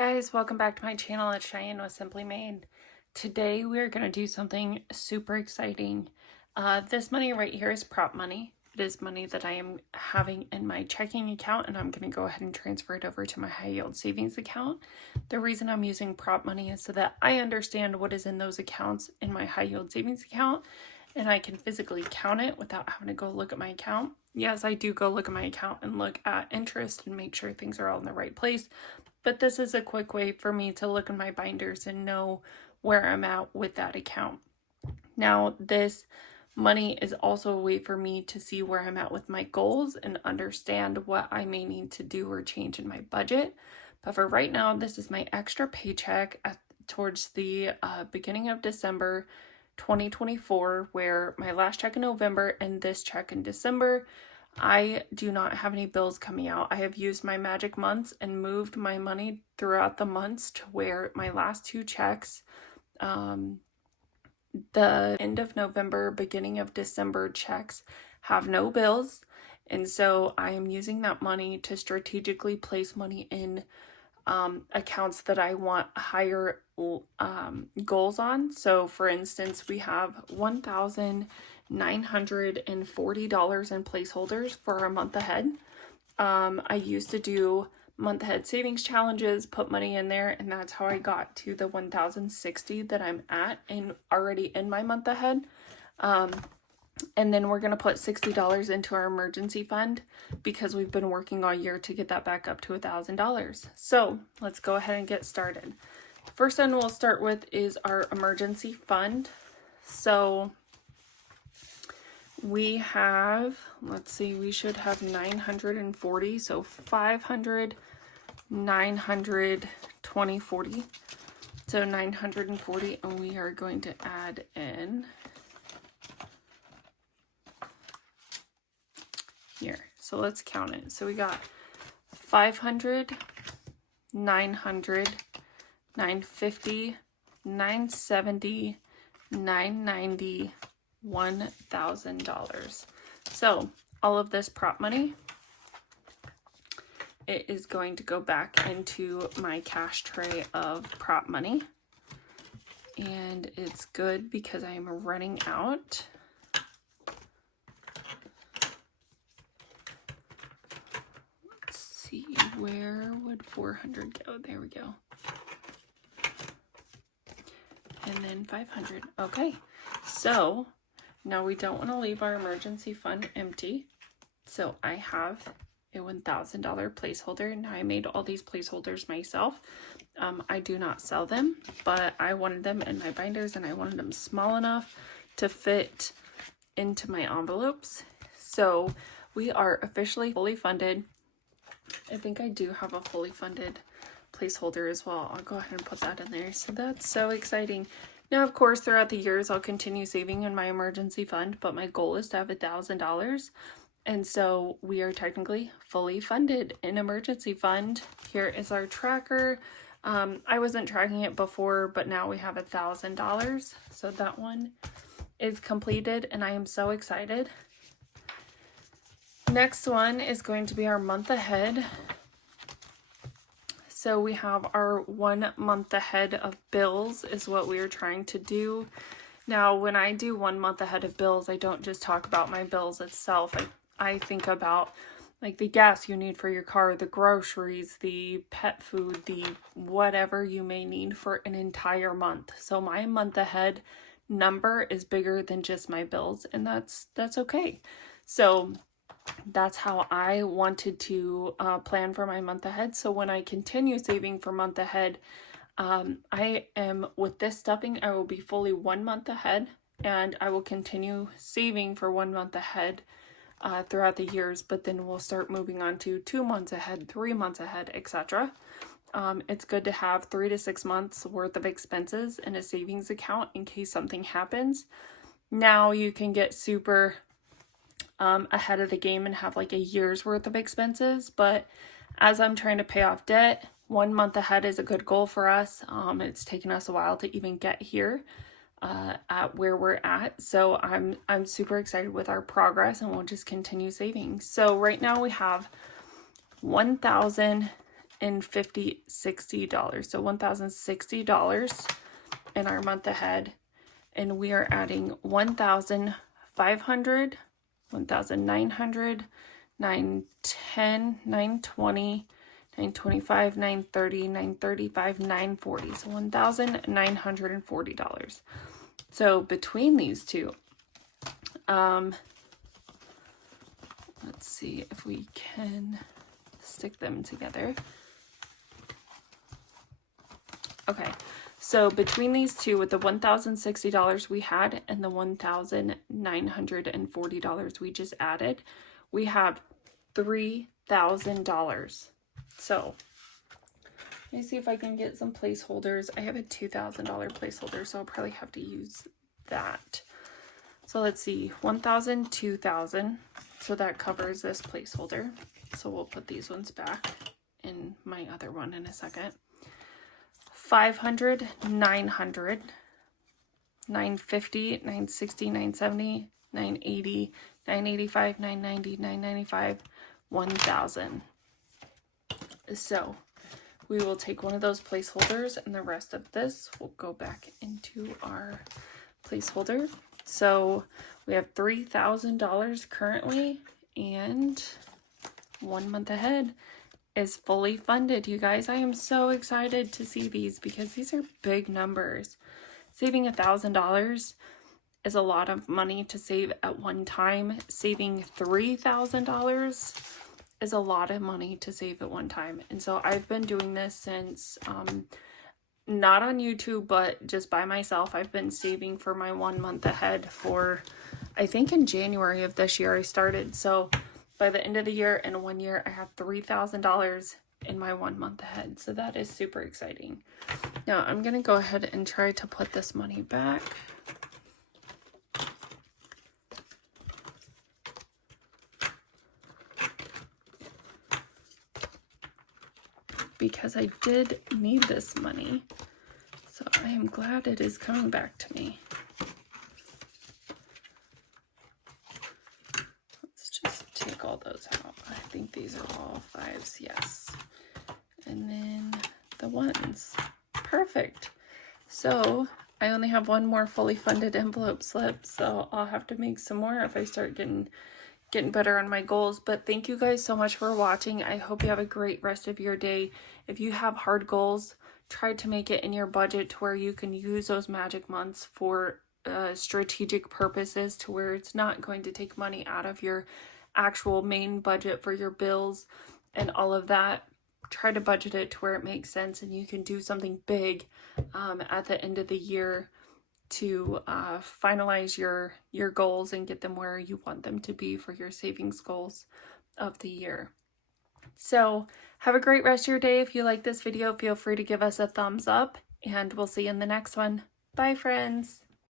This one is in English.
guys, welcome back to my channel. It's Cheyenne with Simply Made. Today we are going to do something super exciting. This money right here is prop money. It is money that I am having in my checking account, and I'm going to go ahead and transfer it over to my high yield savings account. The reason I'm using prop money is so that I understand what is in those accounts in my high yield savings account, and I can physically count it without having to go look at my account. Yes, I do go look at my account and look at interest and make sure things are all in the right place. But this is a quick way for me to look in my binders and know where I'm at with that account. Now, this money is also a way for me to see where I'm at with my goals and understand what I may need to do or change in my budget. But for right now, this is my extra paycheck towards the beginning of December 2024, where my last check in November and this check in December, I do not have any bills coming out. I have used my magic months and moved my money throughout the months to where my last two checks, the end of November, beginning of December checks have no bills. And so I am using that money to strategically place money in accounts that I want higher goals on. So for instance, we have $1,940 in placeholders for our month ahead. I used to do month ahead savings challenges, put money in there, and that's how I got to the 1,060 that I'm at and already in my month ahead. And then we're going to put $60 into our emergency fund because we've been working all year to get that back up to $1,000. So let's go ahead and get started. First one we'll start with is our emergency fund. So we have, let's see, we should have 940. So 500, 900, 20, 40. So 940, and we are going to add in here. So let's count it. So we got 500, 900, 950, 970, 990, $1,000. So all of this prop money, it is going to go back into my cash tray of prop money. And it's good because I am running out. See, where would 400 go? There we go. And then 500. Okay, so now we don't want to leave our emergency fund empty. So I have a $1,000 placeholder. Now I made all these placeholders myself. I do not sell them, but I wanted them in my binders and I wanted them small enough to fit into my envelopes. So we are officially fully funded. I think I do have a fully funded placeholder as well. I'll go ahead and put that in there. So that's so exciting. Now, of course, throughout the years, I'll continue saving in my emergency fund, but my goal is to have $1,000. And so we are technically fully funded in emergency fund. Here is our tracker. I wasn't tracking it before, but now we have $1,000. So that one is completed and I am so excited. Next one is going to be our month ahead. So we have our 1 month ahead of bills is what we are trying to do. Now, when I do 1 month ahead of bills, I don't just talk about my bills itself. I think about like the gas you need for your car, the groceries, the pet food, the whatever you may need for an entire month. So my month ahead number is bigger than just my bills, and that's okay. So that's how I wanted to plan for my month ahead. So when I continue saving for month ahead, I am with this stuffing, I will be fully 1 month ahead, and I will continue saving for 1 month ahead throughout the years, but then we'll start moving on to 2 months ahead, 3 months ahead, etc. It's good to have 3 to 6 months worth of expenses in a savings account in case something happens. Now you can get super ahead of the game and have like a year's worth of expenses, but as I'm trying to pay off debt, 1 month ahead is a good goal for us. It's taken us a while to even get here at where we're at, so I'm super excited with our progress, and we'll just continue saving. So right now we have $1,000 $1,060. So $1,060 in our month ahead. And we are adding 1,500, 1,900, 910, 920, 925, 930, 935, 940. So $1,940. So between these two, let's see if we can stick them together. Okay, so between these two, with the $1,060 we had and the $1,940 we just added, we have $3,000. So let me see if I can get some placeholders. I have a $2,000 placeholder, so I'll probably have to use that. So let's see, 1,000, 2,000. So that covers this placeholder. So we'll put these ones back in my other one in a second. 500, 900, 950, 960, 970, 980, 985, 990, 995, 1,000. So we will take one of those placeholders and the rest of this will go back into our placeholder. So we have $3,000 currently, and 1 month ahead is fully funded, you guys. I am so excited to see these because these are big numbers. Saving $1,000 is a lot of money to save at one time. Saving $3,000 is a lot of money to save at one time. And so I've been doing this since not on YouTube, but just by myself. I've been saving for my 1 month ahead for, I think in January of this year I started. So by the end of the year, in 1 year, I have $3,000 in my 1 month ahead. So that is super exciting. Now I'm going to go ahead and try to put this money back. Because I did need this money. So I am glad it is coming back to me. Take all those out. I think these are all 5s, yes. And then the 1s. Perfect. So I only have one more fully funded envelope slip, so I'll have to make some more if I start getting better on my goals. But thank you guys so much for watching. I hope you have a great rest of your day. If you have hard goals, try to make it in your budget to where you can use those magic months for strategic purposes, to where it's not going to take money out of your actual main budget for your bills and all of that. Try to budget it to where it makes sense and you can do something big at the end of the year to finalize your goals and get them where you want them to be for your savings goals of the year. So have a great rest of your day. If you like this video, feel free to give us a thumbs up, and we'll see you in the next one. Bye, friends.